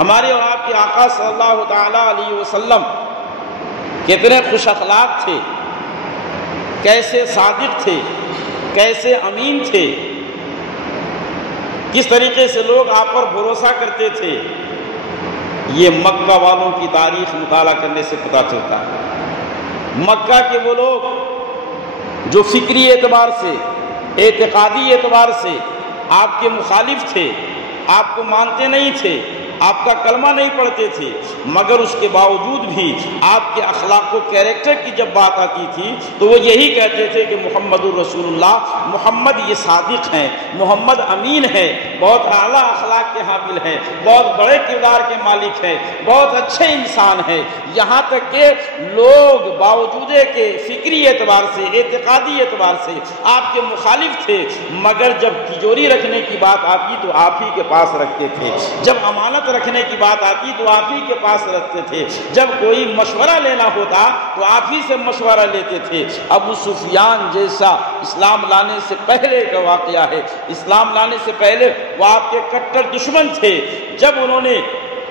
ہمارے اور آپ کے آقا صلی اللہ تعالیٰ علیہ وسلم کتنے خوش اخلاق تھے، کیسے صادق تھے، کیسے امین تھے، کس طریقے سے لوگ آپ پر بھروسہ کرتے تھے، یہ مکہ والوں کی تاریخ مطالعہ کرنے سے پتہ چلتا ہے۔ مکہ کے وہ لوگ جو فکری اعتبار سے، اعتقادی اعتبار سے آپ کے مخالف تھے، آپ کو مانتے نہیں تھے، آپ کا کلمہ نہیں پڑھتے تھے، مگر اس کے باوجود بھی آپ کے اخلاق و کیریکٹر کی جب بات آتی تھی تو وہ یہی کہتے تھے کہ محمد الرسول اللہ، محمد یہ صادق ہیں، محمد امین ہے، بہت اعلیٰ اخلاق کے حامل ہیں، بہت بڑے کردار کے مالک ہیں، بہت اچھے انسان ہیں۔ یہاں تک کہ لوگ باوجود کہ فکری اعتبار سے، اعتقادی اعتبار سے آپ کے مخالف تھے، مگر جب تجوری رکھنے کی بات آتی تو آپ ہی کے پاس رکھتے تھے، جب امانت رکھنے کی بات آتی تو آپ ہی کے پاس رکھتے تھے، جب کوئی مشورہ لینا ہوتا تو آپ ہی سے مشورہ لیتے تھے۔ ابو سفیان جیسا اسلام لانے سے پہلے کا واقعہ ہے، اسلام لانے سے پہلے وہ آپ کے کٹر دشمن تھے۔ جب انہوں نے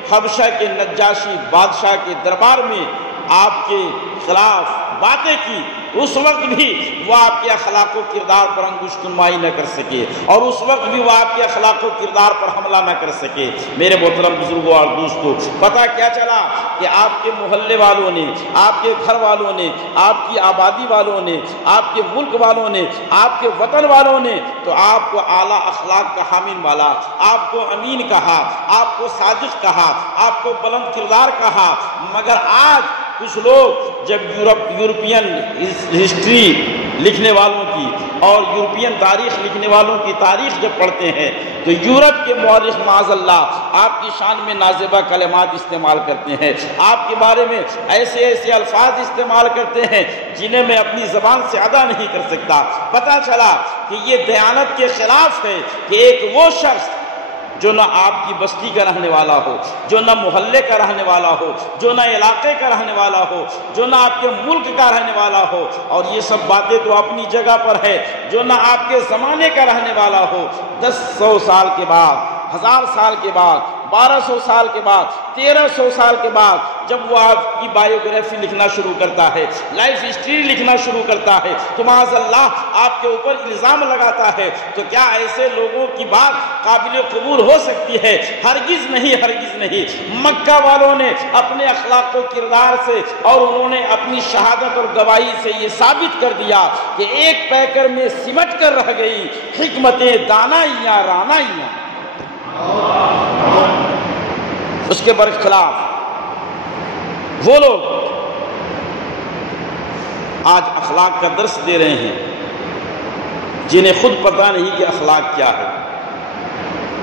حبشہ کے نجاشی بادشاہ کے دربار میں آپ کے خلاف باتیں کی، اس وقت بھی وہ آپ کے اخلاق و کردار پر انگشت نمائی نہ کر سکے، اور اس وقت بھی وہ آپ کے اخلاق و کردار پر حملہ نہ کر سکے۔ میرے محترم بزرگوں اور دوستوں، پتہ کیا چلا کہ آپ کے محلے والوں نے، آپ کے گھر والوں نے، آپ کی آبادی والوں نے، آپ کے ملک والوں نے، آپ کے وطن والوں نے تو آپ کو اعلیٰ اخلاق کا حامل والا، آپ کو امین کہا، آپ کو صادق کہا، آپ کو بلند کردار کہا، مگر آج کچھ لوگ جب یورپین ہسٹری لکھنے والوں کی اور یورپین تاریخ لکھنے والوں کی تاریخ جب پڑھتے ہیں تو یورپ کے مورخ معاذ اللہ آپ کی شان میں نازیبہ کلمات استعمال کرتے ہیں، آپ کے بارے میں ایسے ایسے الفاظ استعمال کرتے ہیں جنہیں میں اپنی زبان سے ادا نہیں کر سکتا۔ پتہ چلا کہ یہ دیانت کے خلاف ہے کہ ایک وہ شخص جو نہ آپ کی بستی کا رہنے والا ہو، جو نہ محلے کا رہنے والا ہو، جو نہ علاقے کا رہنے والا ہو، جو نہ آپ کے ملک کا رہنے والا ہو، اور یہ سب باتیں تو اپنی جگہ پر ہے، جو نہ آپ کے زمانے کا رہنے والا ہو، 100 سال کے بعد، 1000 سال کے بعد، 1200 سال کے بعد، 1300 سال کے بعد جب وہ آپ کی بایوگرافی لکھنا شروع کرتا ہے، لائف ہسٹری لکھنا شروع کرتا ہے تو معاذ اللہ آپ کے اوپر الزام لگاتا ہے، تو کیا ایسے لوگوں کی بات قابل قبول ہو سکتی ہے؟ ہرگز نہیں، ہرگز نہیں۔ مکہ والوں نے اپنے اخلاق و کردار سے اور انہوں نے اپنی شہادت اور گواہی سے یہ ثابت کر دیا کہ ایک پیکر میں سمٹ کر رہ گئی حکمتیں دانائیاں رانائیاں۔ اس کے برخلاف وہ لوگ آج اخلاق کا درس دے رہے ہیں جنہیں خود پتہ نہیں کہ اخلاق کیا ہے،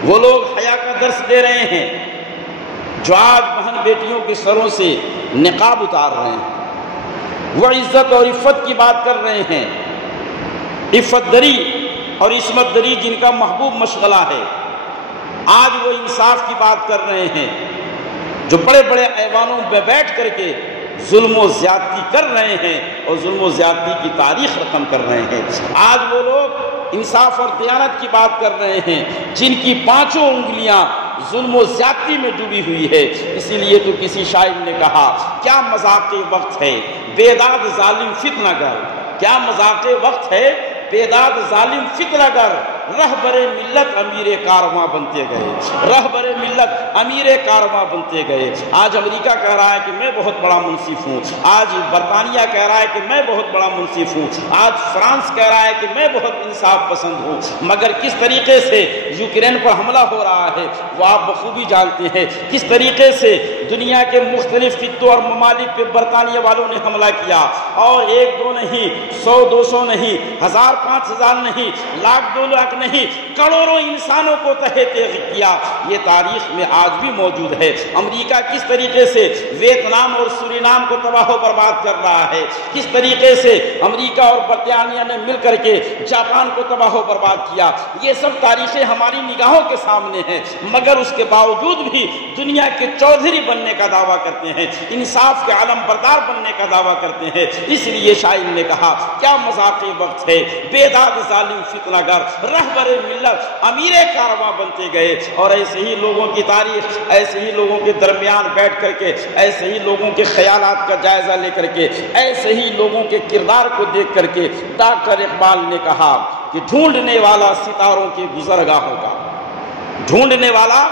وہ لوگ حیا کا درس دے رہے ہیں جو آج بہن بیٹیوں کے سروں سے نقاب اتار رہے ہیں، وہ عزت اور عفت کی بات کر رہے ہیں، عفت دری اور عصمت دری جن کا محبوب مشغلہ ہے، آج وہ انصاف کی بات کر رہے ہیں، جو بڑے بڑے ایوانوں میں بیٹھ کر کے ظلم و زیادتی کر رہے ہیں اور ظلم و زیادتی کی تاریخ رقم کر رہے ہیں۔ آج وہ لوگ انصاف اور دیانت کی بات کر رہے ہیں جن کی 5 انگلیاں ظلم و زیادتی میں ڈوبی ہوئی ہے۔ اسی لیے تو کسی شاعر نے کہا کیا مذاق وقت ہے بیداد ظالم فتنہ گر، کیا مذاق وقت ہے بیداد ظالم فتنہ گر، رہبر ملت امیر کارواں بنتے گئے، رہبر ملت امیر کارواں بنتے گئے۔ آج امریکہ کہہ رہا ہے کہ میں بہت بڑا منصف ہوں، آج برطانیہ کہہ رہا ہے کہ میں بہت بڑا منصف ہوں، آج فرانس کہہ رہا ہے کہ میں بہت انصاف پسند ہوں، مگر کس طریقے سے یوکرین پر حملہ ہو رہا ہے وہ آپ بخوبی جانتے ہیں، کس طریقے سے دنیا کے مختلف خطوں اور ممالک پہ برطانیہ والوں نے حملہ کیا، اور 1 2 نہیں، 100 200 نہیں، 1000 5000 نہیں، لاکھ 2 لاکھ نہیں، کروڑوں انسانوں کو تہہ تیغ کیا۔ یہ تاریخ میں آج بھی موجود ہے۔ امریکہ کس طریقے سے ویتنام اور سورینام کو تباہ و برباد کر رہا ہے، کس طریقے سے امریکہ اور برطانیہ نے مل کر کے جاپان کو تباہ و برباد کیا، یہ سب تاریخیں ہماری نگاہوں کے سامنے ہیں، مگر اس کے باوجود بھی دنیا کے چودھری بننے کا دعویٰ کرتے ہیں، انصاف کے علم بردار بننے کا دعویٰ کرتے ہیں۔ اس لیے شاعر نے کہا کیا مذاق وقت ہے بیداد ظالم فتنہ گر، رہ راہبر ملت امیر کارواں بنتے گئے، اور ایسے ہی لوگوں کی تاریخ، ایسے ہی لوگوں کے درمیان بیٹھ کر کے، ایسے ہی لوگوں کے خیالات کا جائزہ لے کر کے، ایسے ہی لوگوں کے کردار کو دیکھ کر کے ڈاکٹر اقبال نے کہا کہ ڈھونڈنے والا ستاروں کی گزرگاہوں کا، ڈھونڈنے والا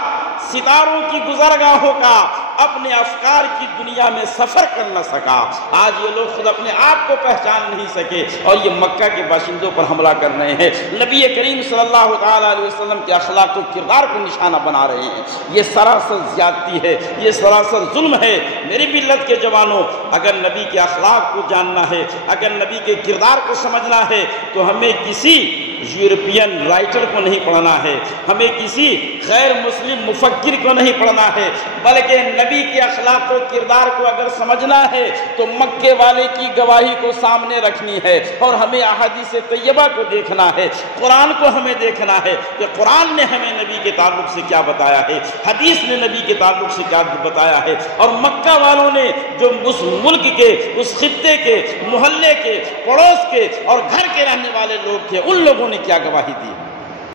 ستاروں کی گزرگاہوں کا اپنے افکار کی دنیا میں سفر کر نہ سکا۔ آج یہ لوگ خود اپنے آپ کو پہچان نہیں سکے اور یہ مکہ کے باشندوں پر حملہ کر رہے ہیں، نبی کریم صلی اللہ تعالیٰ علیہ وسلم کے اخلاق و کردار کو نشانہ بنا رہے ہیں۔ یہ سراسر زیادتی ہے، یہ سراسر ظلم ہے۔ میری ملت کے جوانوں، اگر نبی کے اخلاق کو جاننا ہے، اگر نبی کے کردار کو سمجھنا ہے تو ہمیں کسی یورپین رائٹر کو نہیں پڑھنا ہے، ہمیں کسی غیر مسلم مفکر کو نہیں پڑھنا ہے، بلکہ نبی کے اخلاق و کردار کو اگر سمجھنا ہے تو مکے والے کی گواہی کو سامنے رکھنی ہے، اور ہمیں احادیث طیبہ کو دیکھنا ہے، قرآن کو ہمیں دیکھنا ہے کہ قرآن نے ہمیں نبی کے تعلق سے کیا بتایا ہے، حدیث نے نبی کے تعلق سے کیا بتایا ہے، اور مکہ والوں نے جو اس ملک کے، اس خطے کے، محلے کے، پڑوس کے اور گھر کے رہنے والے لوگ تھے، ان لوگوں نے کیا گواہی دی۔